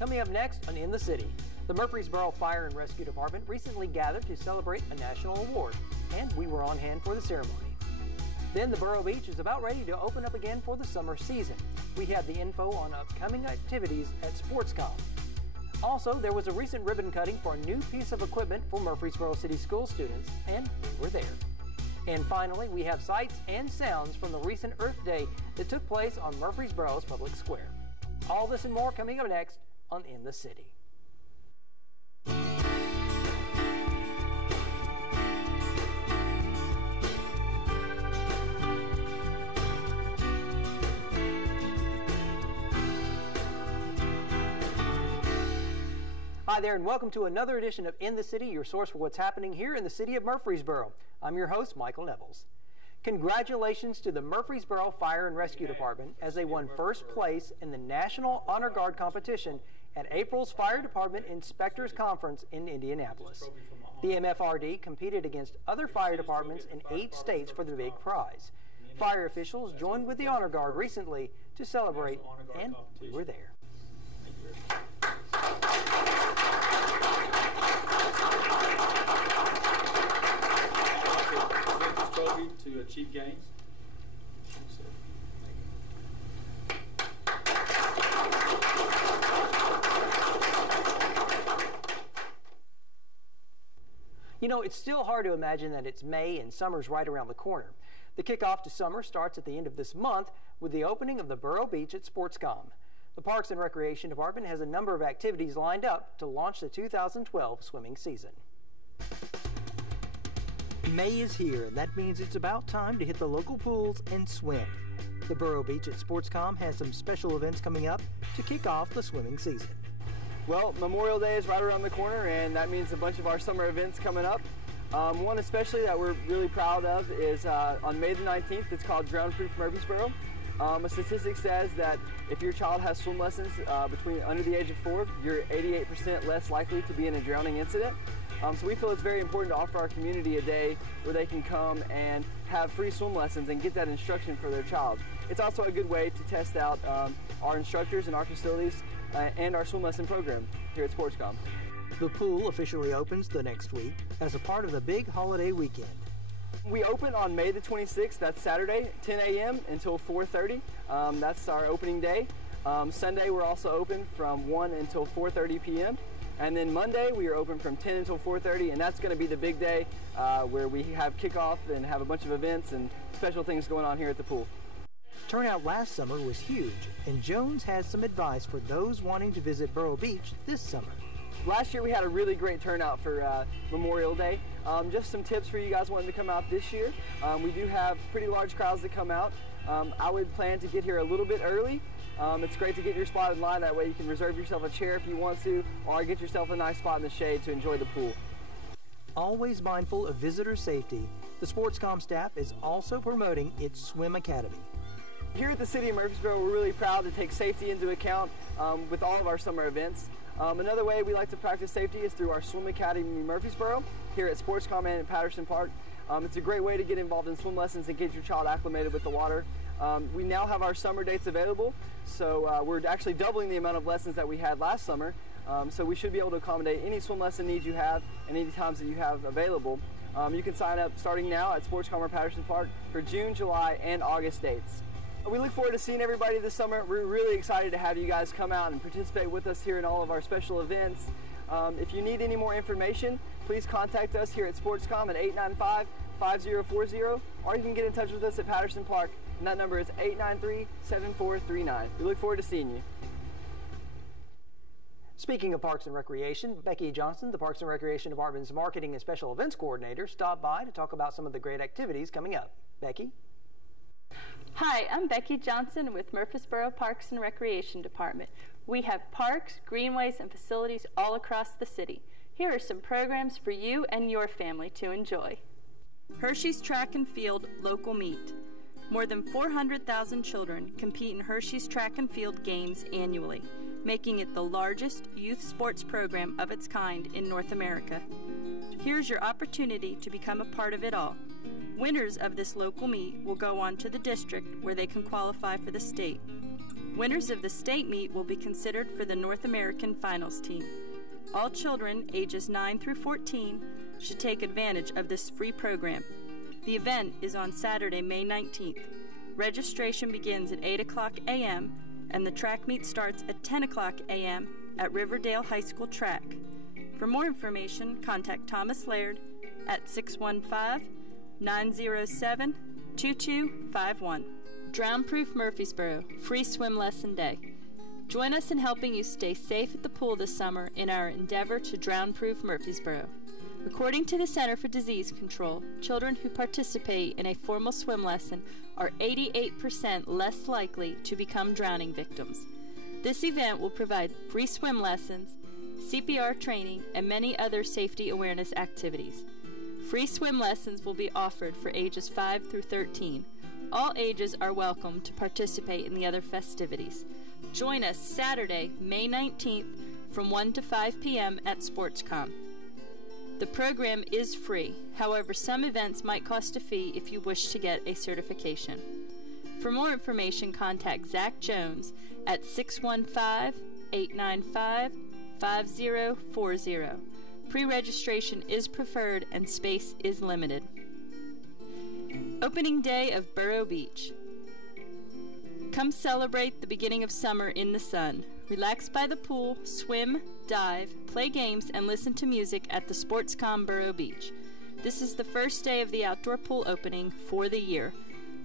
Coming up next on In the City, the Murfreesboro Fire and Rescue Department recently gathered to celebrate a national award, and we were on hand for the ceremony. Then the Boro Beach is about ready to open up again for the summer season. We have the info on upcoming activities at SportsCom. Also, there was a recent ribbon cutting for a new piece of equipment for Murfreesboro City School students, and we were there. And finally, we have sights and sounds from the recent Earth Day that took place on Murfreesboro's public square. All this and more coming up next on In the City. Hi there, and welcome to another edition of In the City, your source for what's happening here in the city of Murfreesboro. I'm your host, Michael Nevels. Congratulations to the Murfreesboro Fire and Rescue Department as they won first place in the National Honor Guard competition at April's Fire Department Inspectors Conference in Indianapolis. The MFRD competed against other fire departments in 8 states for the big prize. Fire officials joined with the Honor Guard recently to celebrate, and we were there. To achieve gains. You know, it's still hard to imagine that it's May and summer's right around the corner. The kickoff to summer starts at the end of this month with the opening of the Boro Beach at SportsCom. The Parks and Recreation Department has a number of activities lined up to launch the 2012 swimming season. May is here, and that means it's about time to hit the local pools and swim. The Boro Beach at SportsCom has some special events coming up to kick off the swimming season. Well, Memorial Day is right around the corner, and that means a bunch of our summer events coming up. One especially that we're really proud of is on May the 19th. It's called Drown Proof Murfreesboro. A statistic says that if your child has swim lessons under the age of 4, you're 88% less likely to be in a drowning incident. So we feel it's very important to offer our community a day where they can come and have free swim lessons and get that instruction for their child. It's also a good way to test out our instructors and our facilities and our swim lesson program here at SportsCom. The pool officially opens the next week as a part of the big holiday weekend. We open on May the 26th, that's Saturday, 10 a.m. until 4:30. That's our opening day. Sunday we're also open from 1 until 4:30 p.m. And then Monday, we are open from 10 until 4:30, and that's going to be the big day where we have kickoff and have a bunch of events and special things going on here at the pool. Turnout last summer was huge, and Jones has some advice for those wanting to visit Boro Beach this summer. Last year, we had a really great turnout for Memorial Day. Just some tips for you guys wanting to come out this year. We do have pretty large crowds that come out. I would plan to get here a little bit early. It's great to get your spot in line. That way you can reserve yourself a chair if you want to, or get yourself a nice spot in the shade to enjoy the pool. Always mindful of visitor safety, the SportsCom staff is also promoting its Swim Academy. Here at the City of Murfreesboro, we're really proud to take safety into account with all of our summer events. Another way we like to practice safety is through our Swim Academy Murfreesboro here at SportsCom and at Patterson Park. It's a great way to get involved in swim lessons and get your child acclimated with the water. We now have our summer dates available, so we're actually doubling the amount of lessons that we had last summer. So we should be able to accommodate any swim lesson needs you have and any times that you have available. You can sign up starting now at SportsCom or Patterson Park for June, July, and August dates. We look forward to seeing everybody this summer. We're really excited to have you guys come out and participate with us here in all of our special events. If you need any more information, please contact us here at SportsCom at 895-5040, or you can get in touch with us at Patterson Park, and that number is 893-7439. We look forward to seeing you. Speaking of Parks and Recreation, Becky Johnson, the Parks and Recreation Department's Marketing and Special Events Coordinator, stopped by to talk about some of the great activities coming up. Becky? Hi, I'm Becky Johnson with Murfreesboro Parks and Recreation Department. We have parks, greenways, and facilities all across the city. Here are some programs for you and your family to enjoy. Hershey's Track and Field Local Meet. More than 400,000 children compete in Hershey's Track and Field Games annually, making it the largest youth sports program of its kind in North America. Here's your opportunity to become a part of it all. Winners of this local meet will go on to the district where they can qualify for the state. Winners of the state meet will be considered for the North American Finals team. All children ages 9 through 14 should take advantage of this free program. The event is on Saturday, May 19th. Registration begins at 8 o'clock a.m. and the track meet starts at 10 o'clock a.m. at Riverdale High School Track. For more information, contact Thomas Laird at 615-907-2251. Drown-Proof Murfreesboro, free swim lesson day. Join us in helping you stay safe at the pool this summer in our endeavor to drown-proof Murfreesboro. According to the Center for Disease Control, children who participate in a formal swim lesson are 88% less likely to become drowning victims. This event will provide free swim lessons, CPR training, and many other safety awareness activities. Free swim lessons will be offered for ages 5 through 13. All ages are welcome to participate in the other festivities. Join us Saturday, May 19th from 1 to 5 p.m. at SportsCom. The program is free. However, some events might cost a fee if you wish to get a certification. For more information, contact Zach Jones at 615-895-5040. Pre-registration is preferred and space is limited. Opening day of Boro Beach. Come celebrate the beginning of summer in the sun. Relax by the pool, swim, dive, play games, and listen to music at the SportsCom Boro Beach. This is the first day of the outdoor pool opening for the year.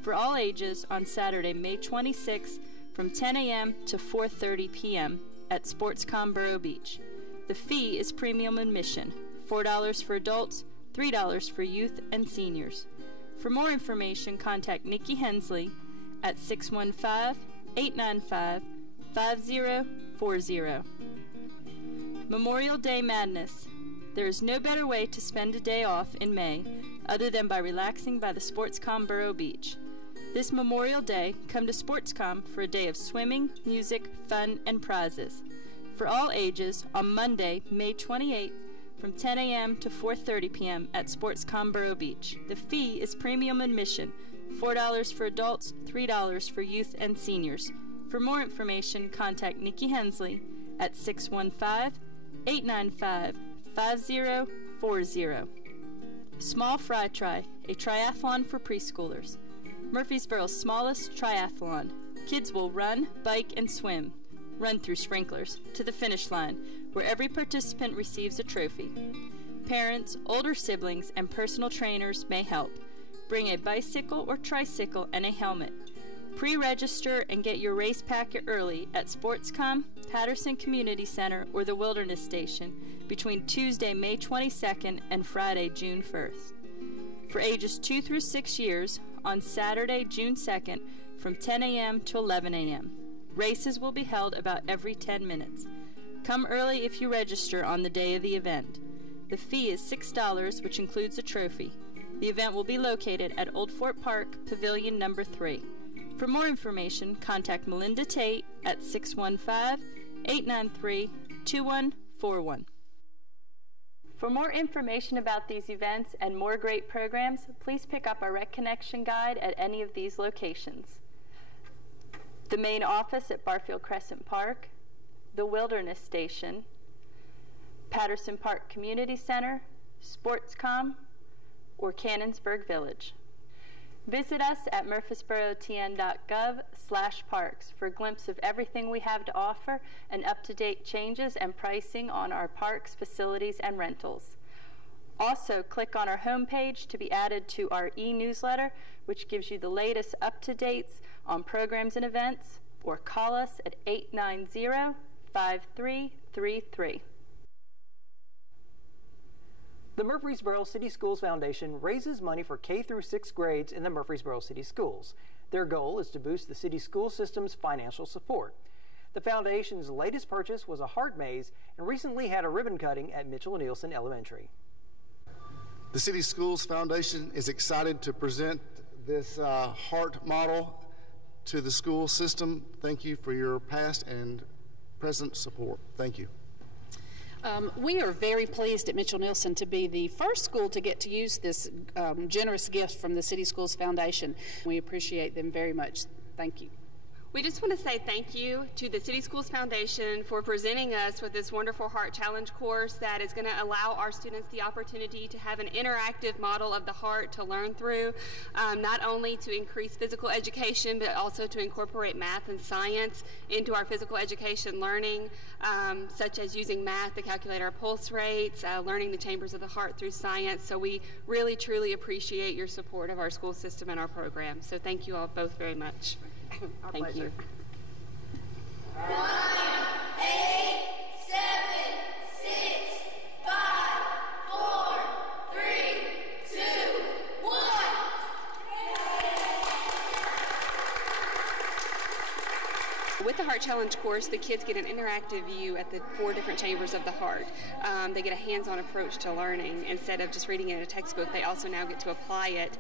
For all ages on Saturday, May 26th from 10 a.m. to 4:30 p.m. at SportsCom Boro Beach. The fee is premium admission, $4 for adults, $3 for youth and seniors. For more information, contact Nikki Hensley at 615-895-5040. Memorial Day Madness. There is no better way to spend a day off in May other than by relaxing by the SportsCom Boro Beach. This Memorial Day, come to SportsCom for a day of swimming, music, fun, and prizes. For all ages, on Monday, May 28th, from 10 a.m. to 4:30 p.m. at SportsCom Boro Beach. The fee is premium admission, $4 for adults, $3 for youth and seniors. For more information, contact Nikki Hensley at 615-895-5040. Small Fry Try, a triathlon for preschoolers. Murfreesboro's smallest triathlon. Kids will run, bike, and swim. Run through sprinklers to the finish line, where every participant receives a trophy. Parents, older siblings, and personal trainers may help. Bring a bicycle or tricycle and a helmet. Pre-register and get your race packet early at SportsCom, Patterson Community Center, or the Wilderness Station between Tuesday, May 22nd and Friday, June 1st. For ages 2 through 6 years, on Saturday, June 2nd from 10 a.m. to 11 a.m. Races will be held about every 10 minutes. Come early if you register on the day of the event. The fee is $6, which includes a trophy. The event will be located at Old Fort Park, Pavilion number 3. For more information, contact Melinda Tate at 615-893-2141. For more information about these events and more great programs, please pick up our Rec Connection guide at any of these locations. The main office at Barfield Crescent Park, the Wilderness Station, Patterson Park Community Center, SportsCom, or Cannonsburg Village. Visit us at murfreesborotn.gov/parks for a glimpse of everything we have to offer and up-to-date changes and pricing on our parks, facilities, and rentals. Also, click on our homepage to be added to our e-newsletter, which gives you the latest up-to-dates on programs and events, or call us at 890-5333. The Murfreesboro City Schools Foundation raises money for K through 6th grades in the Murfreesboro City Schools. Their goal is to boost the city school system's financial support. The foundation's latest purchase was a heart maze and recently had a ribbon cutting at Mitchell Nielsen Elementary. The City Schools Foundation is excited to present this heart model to the school system. Thank you for your past and present support. Thank you. We are very pleased at Mitchell Nielsen to be the first school to get to use this generous gift from the City Schools Foundation. We appreciate them very much. Thank you. We just want to say thank you to the City Schools Foundation for presenting us with this wonderful Heart Challenge course that is going to allow our students the opportunity to have an interactive model of the heart to learn through, not only to increase physical education, but also to incorporate math and science into our physical education learning, such as using math to calculate our pulse rates, learning the chambers of the heart through science. So we really, truly appreciate your support of our school system and our program. So thank you all both very much. Thank you. 9, 8, 7, 6, 5, 4, 3, 2, 1. With the Heart Challenge course, the kids get an interactive view at the 4 different chambers of the heart. They get a hands-on approach to learning. Instead of just reading it in a textbook, they also now get to apply it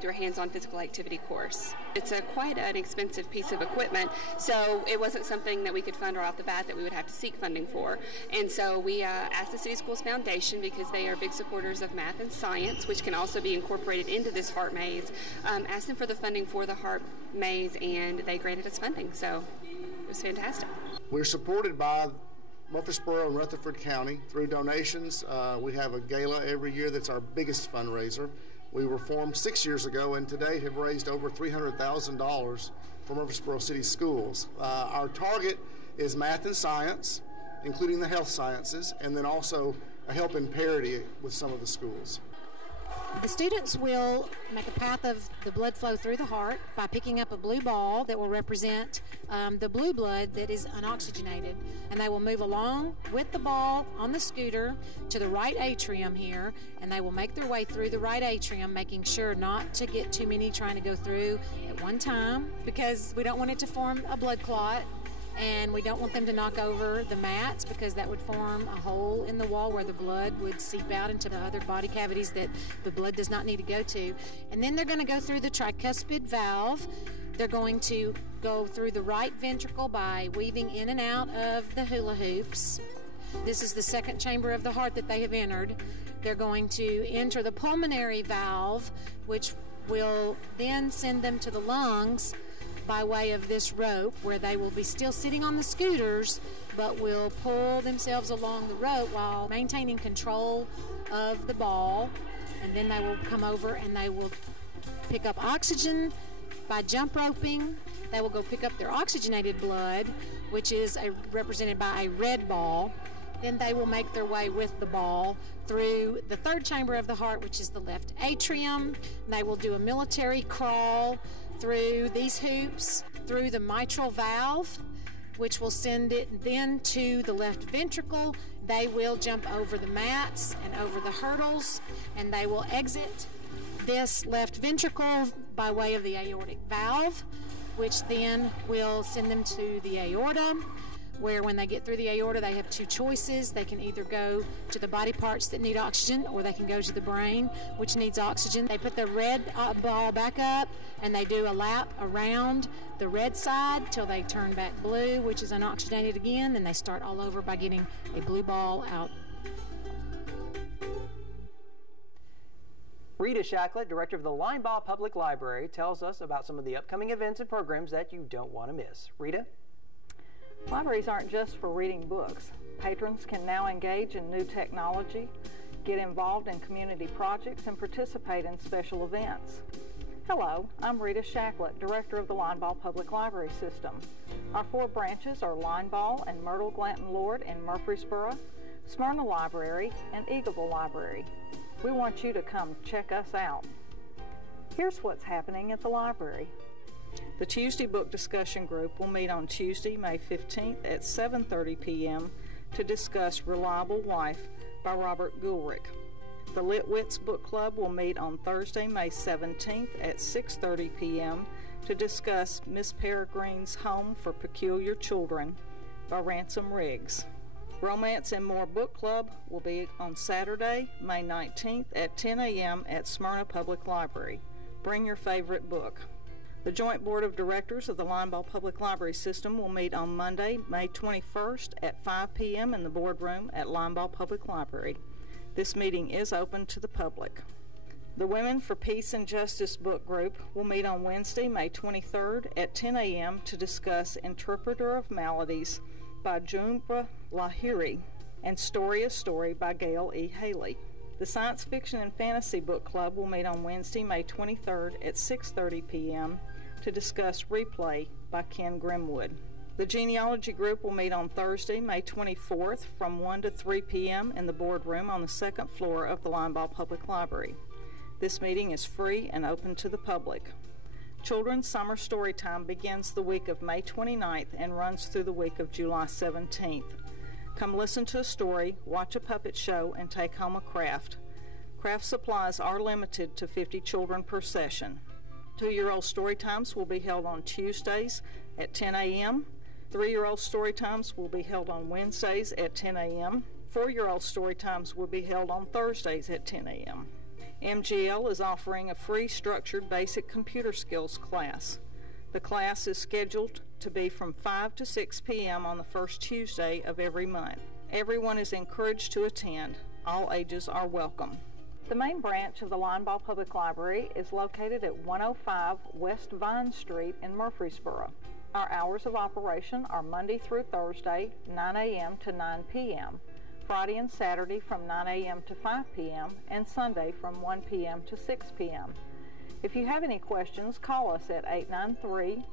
through a hands-on physical activity course. It's quite an expensive piece of equipment, so it wasn't something that we could fund right off the bat that we would have to seek funding for. And so we asked the City Schools Foundation, because they are big supporters of math and science, which can also be incorporated into this heart maze, asked them for the funding for the heart maze, and they granted us funding. So it was fantastic. We're supported by Murfreesboro and Rutherford County through donations. We have a gala every year that's our biggest fundraiser. We were formed 6 years ago and today have raised over $300,000 for Murfreesboro City Schools. Our target is math and science, including the health sciences, and then also a help in parity with some of the schools. The students will make a path of the blood flow through the heart by picking up a blue ball that will represent the blue blood that is unoxygenated. And they will move along with the ball on the scooter to the right atrium here, and they will make their way through the right atrium, making sure not to get too many trying to go through at one time, because we don't want it to form a blood clot. And we don't want them to knock over the mats, because that would form a hole in the wall where the blood would seep out into the other body cavities that the blood does not need to go to. And then they're going to go through the tricuspid valve. They're going to go through the right ventricle by weaving in and out of the hula hoops. This is the second chamber of the heart that they have entered. They're going to enter the pulmonary valve, which will then send them to the lungs by way of this rope, where they will be still sitting on the scooters but will pull themselves along the rope while maintaining control of the ball. And then they will come over and they will pick up oxygen by jump roping. They will go pick up their oxygenated blood, which is represented by a red ball. Then they will make their way with the ball through the third chamber of the heart, which is the left atrium. They will do a military crawl through these hoops, through the mitral valve, which will send it then to the left ventricle. They will jump over the mats and over the hurdles, and they will exit this left ventricle by way of the aortic valve, which then will send them to the aorta, where when they get through the aorta, they have 2 choices. They can either go to the body parts that need oxygen, or they can go to the brain, which needs oxygen. They put the red ball back up, and they do a lap around the red side till they turn back blue, which is unoxygenated again. Then they start all over by getting a blue ball out. Rita Shacklett, director of the Linebaugh Public Library, tells us about some of the upcoming events and programs that you don't want to miss. Rita? Libraries aren't just for reading books. Patrons can now engage in new technology, get involved in community projects, and participate in special events. Hello, I'm Rita Shacklett, Director of the Linebaugh Public Library System. Our 4 branches are Linebaugh and Myrtle Glanton Lord in Murfreesboro, Smyrna Library, and Eagleville Library. We want you to come check us out. Here's what's happening at the library. The Tuesday Book Discussion Group will meet on Tuesday, May 15th at 7:30 p.m. to discuss Reliable Wife by Robert Gulrick. The Lit Wits Book Club will meet on Thursday, May 17th at 6:30 p.m. to discuss Miss Peregrine's Home for Peculiar Children by Ransom Riggs. Romance and More Book Club will be on Saturday, May 19th at 10 a.m. at Smyrna Public Library. Bring your favorite book. The Joint Board of Directors of the Linebaugh Public Library System will meet on Monday, May 21st at 5 p.m. in the boardroom at Linebaugh Public Library. This meeting is open to the public. The Women for Peace and Justice book group will meet on Wednesday, May 23rd at 10 a.m. to discuss Interpreter of Maladies by Junba Lahiri and Story a Story by Gail E. Haley. The Science Fiction and Fantasy Book Club will meet on Wednesday, May 23rd at 6:30 p.m. to discuss Replay by Ken Grimwood. The Genealogy group will meet on Thursday, May 24th from 1 to 3 p.m. in the boardroom on the second floor of the Linebaugh Public Library. This meeting is free and open to the public. Children's Summer Storytime begins the week of May 29th and runs through the week of July 17th. Come listen to a story, watch a puppet show, and take home a craft. Craft supplies are limited to 50 children per session. 2-year-old story times will be held on Tuesdays at 10 a.m. 3-year-old story times will be held on Wednesdays at 10 a.m. 4-year-old story times will be held on Thursdays at 10 a.m. MGL is offering a free structured basic computer skills class. The class is scheduled to be from 5 to 6 p.m. on the first Tuesday of every month. Everyone is encouraged to attend. All ages are welcome. The main branch of the Linebaugh Public Library is located at 105 West Vine Street in Murfreesboro. Our hours of operation are Monday through Thursday, 9 a.m. to 9 p.m., Friday and Saturday from 9 a.m. to 5 p.m., and Sunday from 1 p.m. to 6 p.m. If you have any questions, call us at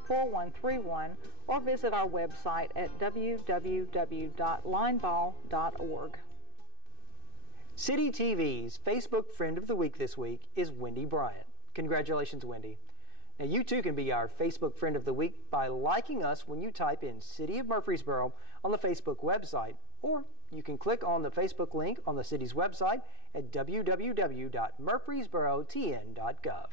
893-4131 or visit our website at www.linebaugh.org. City TV's Facebook Friend of the Week this week is Wendy Bryant. Congratulations, Wendy. Now, you too can be our Facebook Friend of the Week by liking us when you type in City of Murfreesboro on the Facebook website, or you can click on the Facebook link on the city's website at www.murfreesborotn.gov.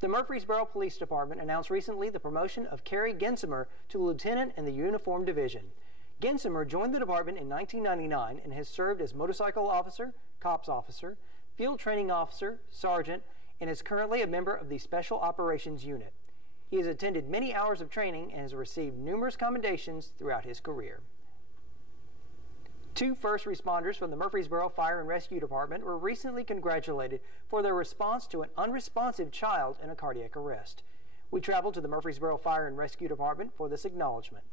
The Murfreesboro Police Department announced recently the promotion of Carrie Gensimer to lieutenant in the Uniform Division. Gensimer joined the department in 1999 and has served as motorcycle officer, cops officer, field training officer, sergeant, and is currently a member of the Special Operations Unit. He has attended many hours of training and has received numerous commendations throughout his career. 2 first responders from the Murfreesboro Fire and Rescue Department were recently congratulated for their response to an unresponsive child in a cardiac arrest. We traveled to the Murfreesboro Fire and Rescue Department for this acknowledgement.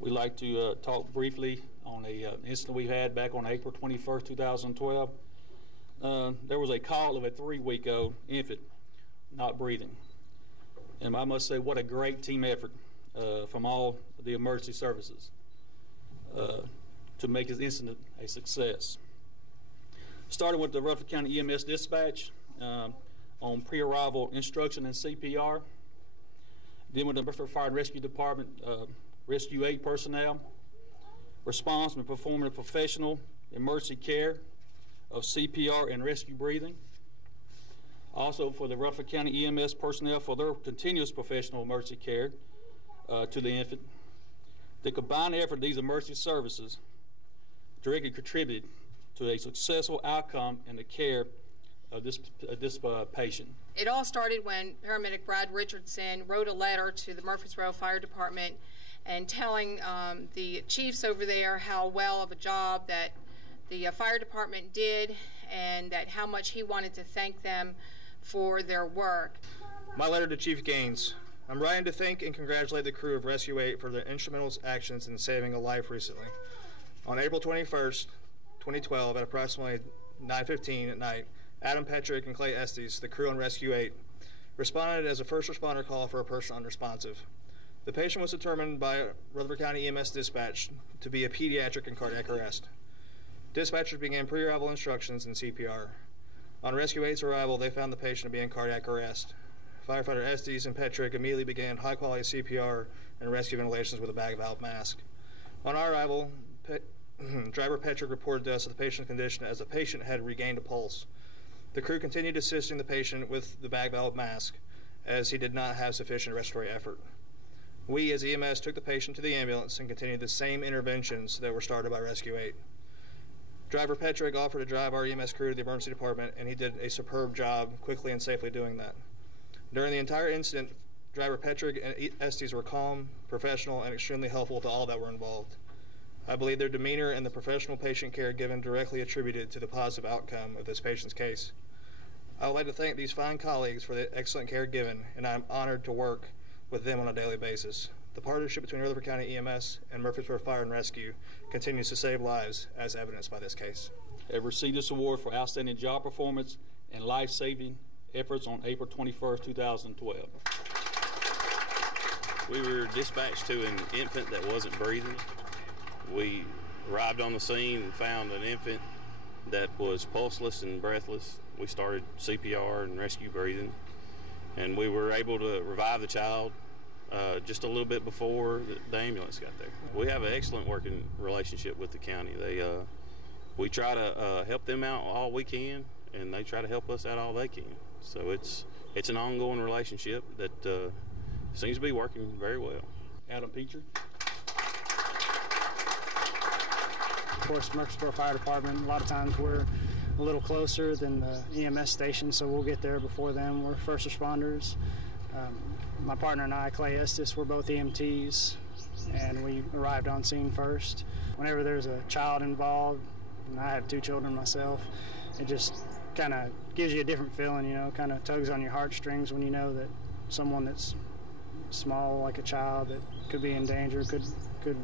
We'd like to talk briefly on an incident we had back on April 21st, 2012. There was a call of a 3-week-old infant not breathing. And I must say, what a great team effort from all the emergency services to make this incident a success. Starting with the Rutherford County EMS dispatch on pre-arrival instruction and CPR. Then with the Murfreesboro Fire and Rescue Department Rescue 8 personnel, response and performing professional emergency care of CPR and rescue breathing. Also for the Rutherford County EMS personnel for their continuous professional emergency care to the infant. The combined effort of these emergency services directly contributed to a successful outcome in the care of this patient. It all started when paramedic Brad Richardson wrote a letter to the Murfreesboro Fire Department and telling the chiefs over there how well of a job that the fire department did and that how much he wanted to thank them for their work. My letter to Chief Gaines. I'm writing to thank and congratulate the crew of Rescue 8 for their instrumental actions in saving a life recently. On April 21st, 2012, at approximately 9:15 at night, Adam Petrick and Clay Estes, the crew on Rescue 8, responded as a first responder call for a person unresponsive. The patient was determined by Rutherford County EMS dispatch to be a pediatric in cardiac arrest. Dispatchers began pre-arrival instructions and CPR. On Rescue 8's arrival, they found the patient to be in cardiac arrest. Firefighter Estes and Petrick immediately began high-quality CPR and rescue ventilations with a bag valve mask. On our arrival, driver Petrick reported to us the patient's condition as the patient had regained a pulse. The crew continued assisting the patient with the bag valve mask as he did not have sufficient respiratory effort. We, as EMS, took the patient to the ambulance and continued the same interventions that were started by Rescue 8. Driver Petrick offered to drive our EMS crew to the emergency department, and he did a superb job quickly and safely doing that. During the entire incident, driver Petrick and Estes were calm, professional, and extremely helpful to all that were involved. I believe their demeanor and the professional patient care given directly attributed to the positive outcome of this patient's case. I would like to thank these fine colleagues for the excellent care given, and I'm honored to work with them on a daily basis. The partnership between Rutherford County EMS and Murfreesboro Fire and Rescue continues to save lives, as evidenced by this case. Have received this award for outstanding job performance and life-saving efforts on April 21st, 2012. We were dispatched to an infant that wasn't breathing. We arrived on the scene and found an infant that was pulseless and breathless. We started CPR and rescue breathing, and we were able to revive the child just a little bit before the ambulance got there. We have an excellent working relationship with the county. We try to help them out all we can, and they try to help us out all they can. So it's an ongoing relationship that seems to be working very well. Adam Peacher. Of course, Murfreesboro Fire Department, a lot of times we're a little closer than the EMS station, so we'll get there before them. We're first responders. My partner and I, Clay Estes, we're both EMTs, and we arrived on scene first. Whenever there's a child involved, and I have 2 children myself, it just kind of gives you a different feeling, you know, kind of tugs on your heartstrings when you know that someone that's small, like a child, that could be in danger, could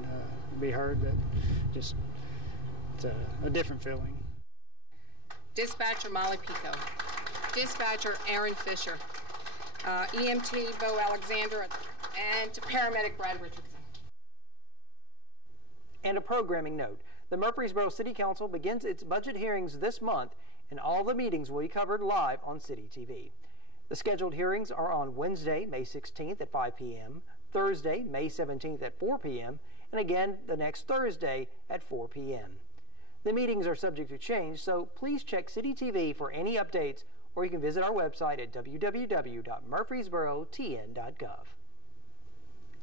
be hurt, that just, it's a different feeling. Dispatcher Molly Pico. Dispatcher Aaron Fisher. EMT Bo Alexander, and to paramedic Brad Richardson. And a programming note. The Murfreesboro City Council begins its budget hearings this month, and all the meetings will be covered live on City TV. The scheduled hearings are on Wednesday, May 16th at 5 p.m., Thursday, May 17th at 4 p.m., and again the next Thursday at 4 p.m. The meetings are subject to change, so please check City TV for any updates, or you can visit our website at www.murfreesborotn.gov.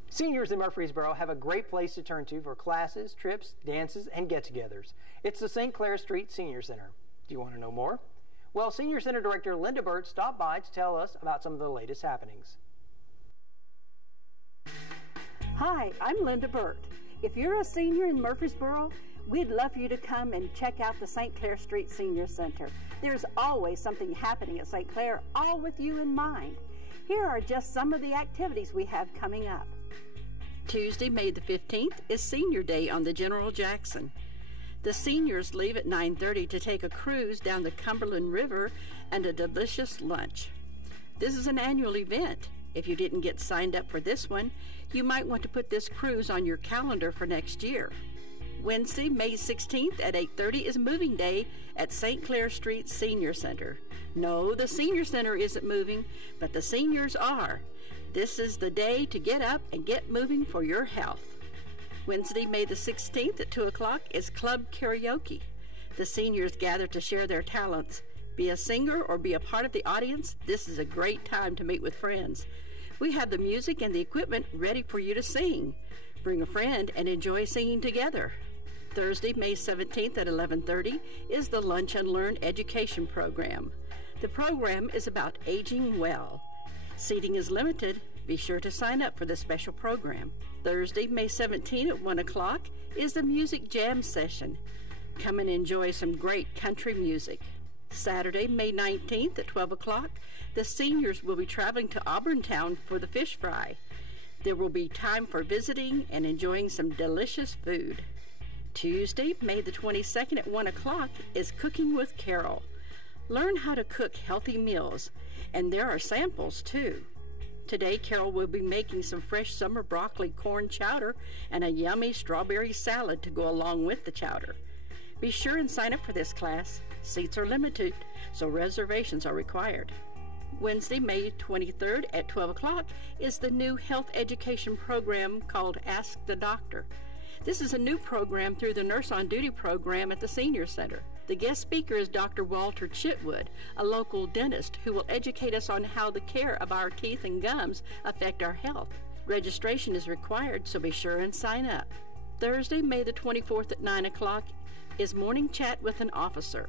Seniors in Murfreesboro have a great place to turn to for classes, trips, dances, and get-togethers. It's the St. Clair Street Senior Center. Do you want to know more? Well, Senior Center Director Linda Burt stopped by to tell us about some of the latest happenings. Hi, I'm Linda Burt. If you're a senior in Murfreesboro, we'd love for you to come and check out the St. Clair Street Senior Center. There's always something happening at St. Clair, all with you in mind. Here are just some of the activities we have coming up. Tuesday, May the 15th is Senior Day on the General Jackson. The seniors leave at 9:30 to take a cruise down the Cumberland River and a delicious lunch. This is an annual event. If you didn't get signed up for this one, you might want to put this cruise on your calendar for next year. Wednesday, May 16th at 8:30 is Moving Day at St. Clair Street Senior Center. No, the Senior Center isn't moving, but the seniors are. This is the day to get up and get moving for your health. Wednesday, May the 16th at 2 o'clock is Club Karaoke. The seniors gather to share their talents. Be a singer or be a part of the audience. This is a great time to meet with friends. We have the music and the equipment ready for you to sing. Bring a friend and enjoy singing together. Thursday, May 17th at 11:30 is the Lunch and Learn Education Program. The program is about aging well. Seating is limited. Be sure to sign up for the special program. Thursday, May 17th at 1 o'clock is the Music Jam Session. Come and enjoy some great country music. Saturday, May 19th at 12 o'clock, the seniors will be traveling to Auburntown for the fish fry. There will be time for visiting and enjoying some delicious food. Tuesday, May the 22nd at 1 o'clock is Cooking with Carol. Learn how to cook healthy meals, and there are samples too. Today, Carol will be making some fresh summer broccoli corn chowder and a yummy strawberry salad to go along with the chowder. Be sure and sign up for this class. Seats are limited, so reservations are required. Wednesday, May 23rd at 12 o'clock is the new health education program called Ask the Doctor. This is a new program through the Nurse on Duty program at the Senior Center. The guest speaker is Dr. Walter Chitwood, a local dentist who will educate us on how the care of our teeth and gums affect our health. Registration is required, so be sure and sign up. Thursday, May the 24th at 9 o'clock is Morning Chat with an Officer.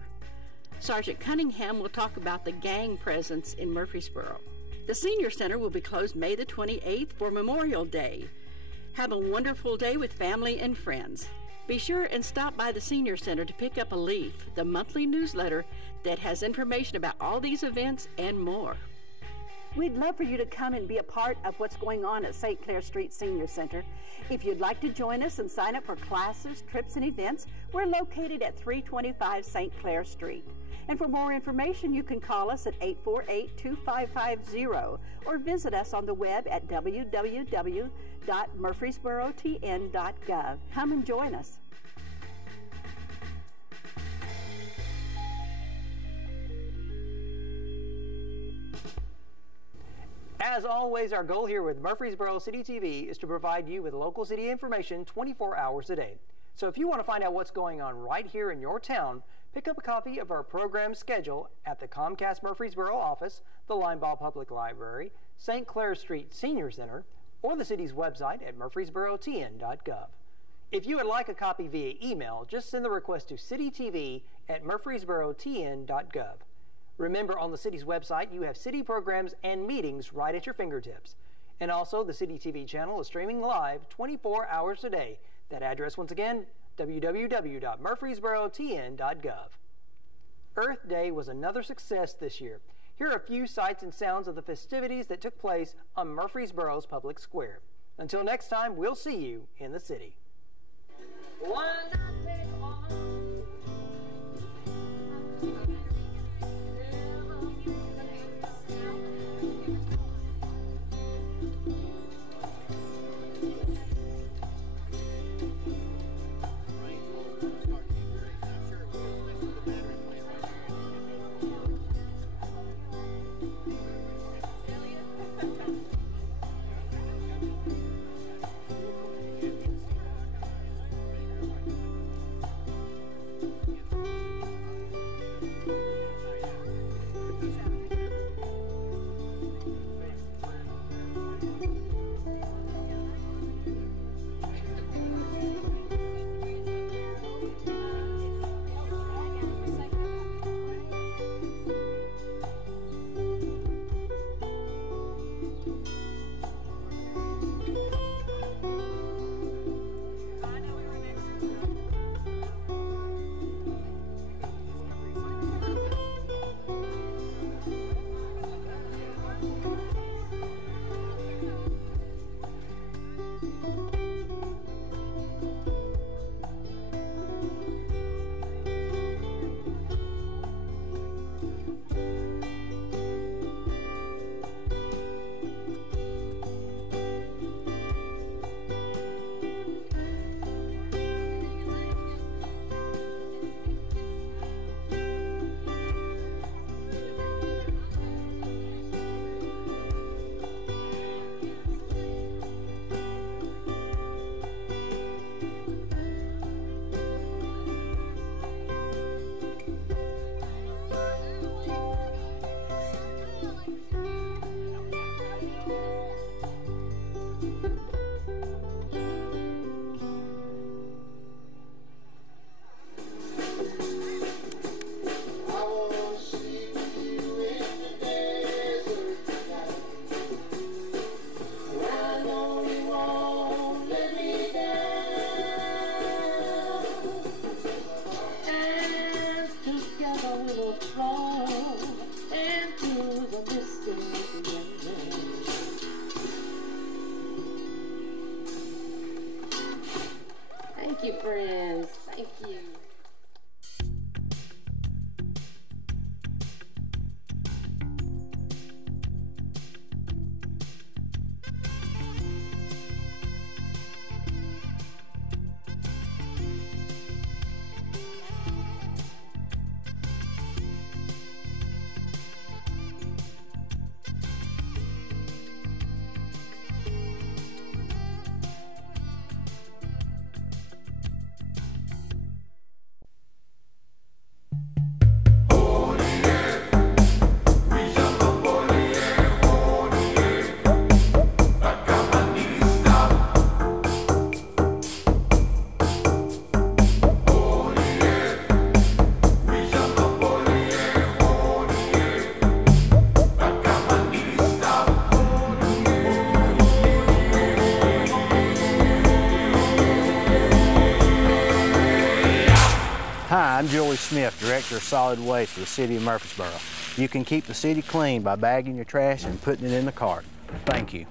Sergeant Cunningham will talk about the gang presence in Murfreesboro. The Senior Center will be closed May the 28th for Memorial Day. Have a wonderful day with family and friends. Be sure and stop by the Senior Center to pick up a Leaf, the monthly newsletter that has information about all these events and more. We'd love for you to come and be a part of what's going on at St. Clair Street Senior Center. If you'd like to join us and sign up for classes, trips, and events, we're located at 325 St. Clair Street. And for more information, you can call us at 848-2550 or visit us on the web at www.murfreesborotn.gov. Come and join us. As always, our goal here with Murfreesboro City TV is to provide you with local city information 24 hours a day. So if you want to find out what's going on right here in your town, pick up a copy of our program schedule at the Comcast Murfreesboro office, the Linebaugh Public Library, St. Clair Street Senior Center, or the city's website at murfreesborotn.gov. If you would like a copy via email, just send the request to citytv@murfreesborotn.gov. Remember, on the city's website, you have city programs and meetings right at your fingertips. And also, the City TV channel is streaming live 24 hours a day. That address, once again, www.murfreesborotn.gov. Earth Day was another success this year. Here are a few sights and sounds of the festivities that took place on Murfreesboro's public square. Until next time, we'll see you in the city. Thank you, friends. Thank you. Joey Smith, Director of Solid Waste for the City of Murfreesboro. You can keep the city clean by bagging your trash and putting it in the cart. Thank you.